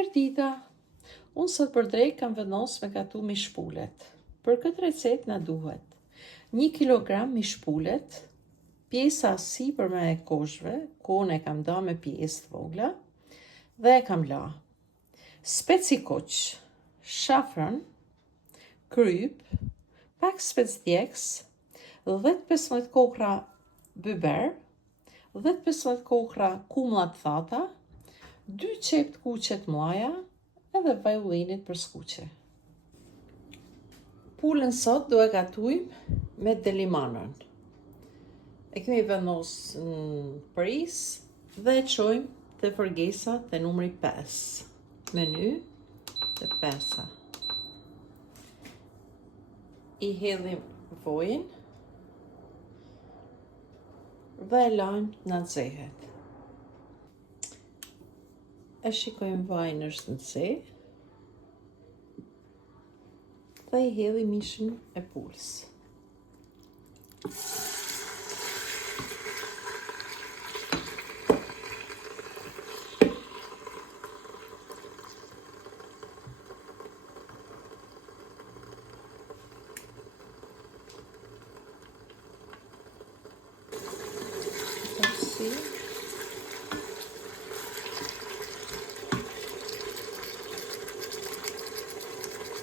Mirë dita, unë sot për drejt kam vendos me gatu mishpullet. Për këtë recet na duhet 1 kg mishpullet, pjesa sipër me e koshve, ku unë e kam da me pjesë të vogla, dhe e kam la. Speci koq, shafran, kryp, pak spec djeks, 10-15 kokra byber, 10-15 kokra kumlla të thata, 2 qep të kuqe të mëdha edhe vaj ullinit për skuqe. Pulën sot do e gatujmë me delimanën. E kemi vendos në pris dhe e çojmë te përgesa te numri 5. Meny te 5. I hedhim vojin dhe e lajmë na nxehet. E shikojmë vajin është nxehtë dhe i hedhim mishin e pulës.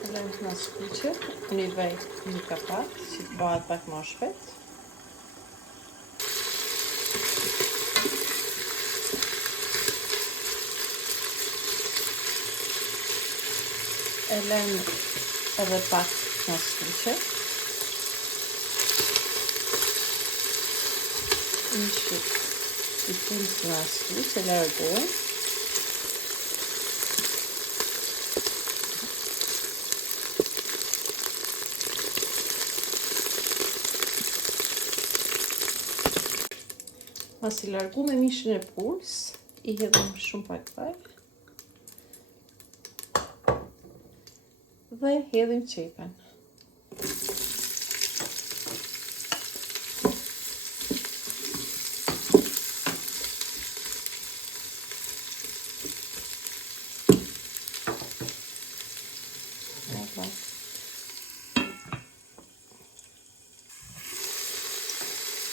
Lëmë nga skuqe, unë i vej një kapak, që të bëhet pak më shpejt. E lëmë edhe pak nga skuqe. Mishi i pulës nga skuqe, largojmë. Pas i largu me mishin e pulës, i hedhim shumë pak vaj dhe hedhim qepen.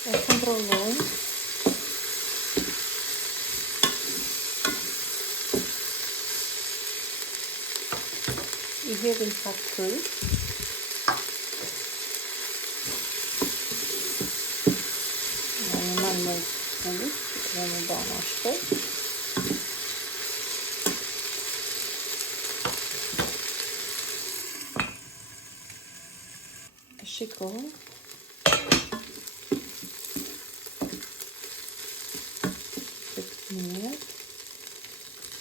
E kontrollojmë. I hedhim pak kryp. Në manë me pulës, dhe në bana shpejt. E shikojmë. Këtë njët.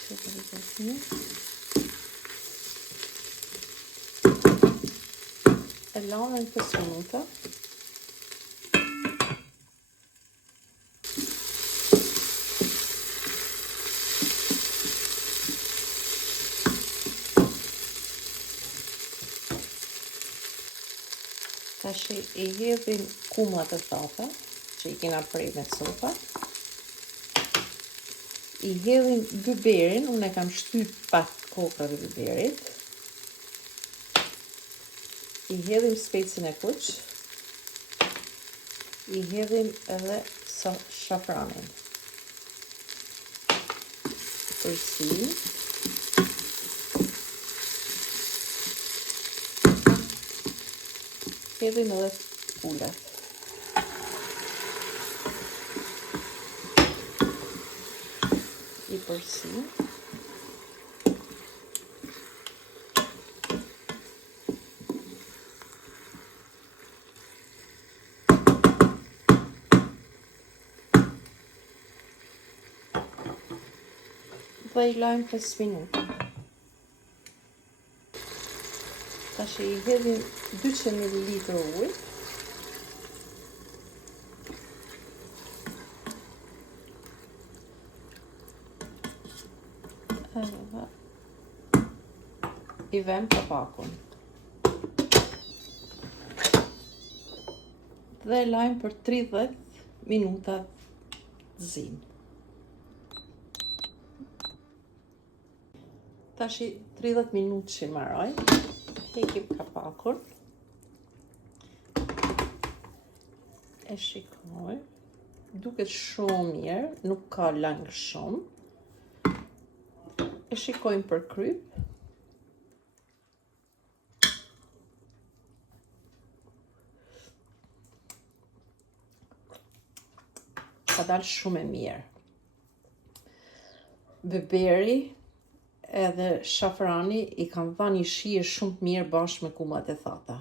Këtë njët. E lanë në 5 minuta. Tash i hedhim kumllat e thata, që i kena prej me copa. I hedhim byberin, unë e kam shtyp pak kokra të byberit. I hedhim specin e kuq, i hedhim edhe shafranin. Përsi. Hedhim edhe pullat. I përsi. Dhe i lajmë 5 minuta. Tash i hedhim 200 ml ujë. Edhe i vëm kapakun. Dhe e lajmë për 30 minuta të zimë. Tash 30 minutë që maroj. Hekim kapakun. E shikoj. Duket shumë mirë, nuk ka lang shumë. E shikojmë për kryp. Ka dalë shumë e mirë. Biberi edhe shafrani i kanë dhënë një shije shumë të mirë bashkë me kumat e thata.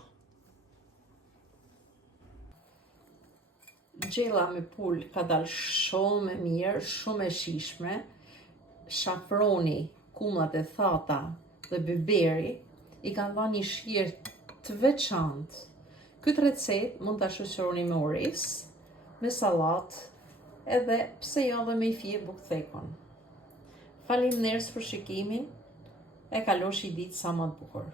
Gjella me pul ka dalë shumë e mirë, shumë e shijshme. Shafroni, kumat e thata dhe biberi i kanë dhënë një shije të veçantë. Këtë recet mund ta shoqëroni me oriz, me sallatë, edhe pse jo dhe me i fije bukthekon. Faleminderit për shikimin, e kalosh i ditë sa më të bukur.